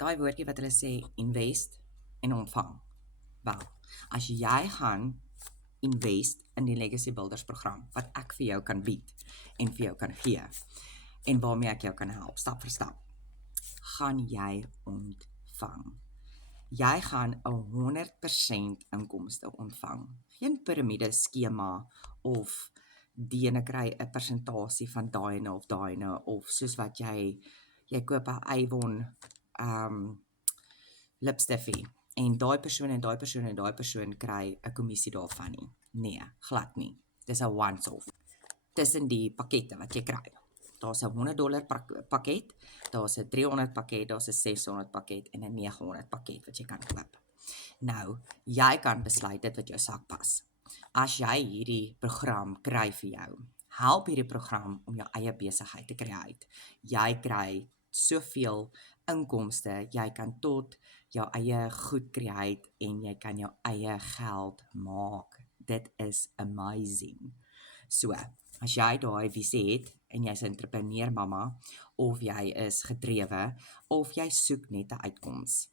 daai woordjie wat hulle sê, invest en ontvang. Wel, as jy gaan invest in die Legacy Builders program, wat ek vir jou kan bied, en vir jou kan gee, en waarmee ek jou kan help, stap vir stap, gaan jy ontvang. Jy gaan 100% inkomste ontvang. Geen piramide skema of die ene kry 'n persentasie van daai of of soos wat jy koop 'n Avon lipstiffie en daai persoon en daai persoon en daai persoon kry 'n kommissie daarvan nie. Nee, glad nie. Dis 'n once-off. Tussen die pakkette wat jy kry. Daar's 'n $100 pakket, daar's 'n 300 pakket, daar's 'n 600 pakket en 'n 900 pakket wat jy kan koop. Nou, jy kan besluit dit wat jou sak pas. As jy hierdie program kry vir jou, help hierdie program om jou eie besigheid te create. Jy kry soveel inkomste, jy kan tot jou eie goed create en jy kan jou eie geld maak. Dit is amazing. So, as jy daai visie het en jy's 'n entrepreneur mamma of jy is gedrewe of jy soek net 'n uitkoms,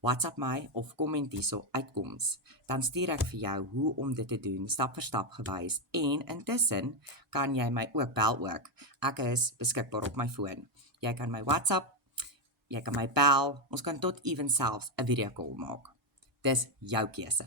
WhatsApp my of komment hierso uitkoms, dan stuur ek vir jou hoe om dit te doen, stap vir stap gewys en intussen kan jy my ook bel ook. Ek is beskikbaar op my foon. Jy kan my WhatsApp, jy kan my bel, ons kan tot even selfs 'n video call maak. Dis jou keuse.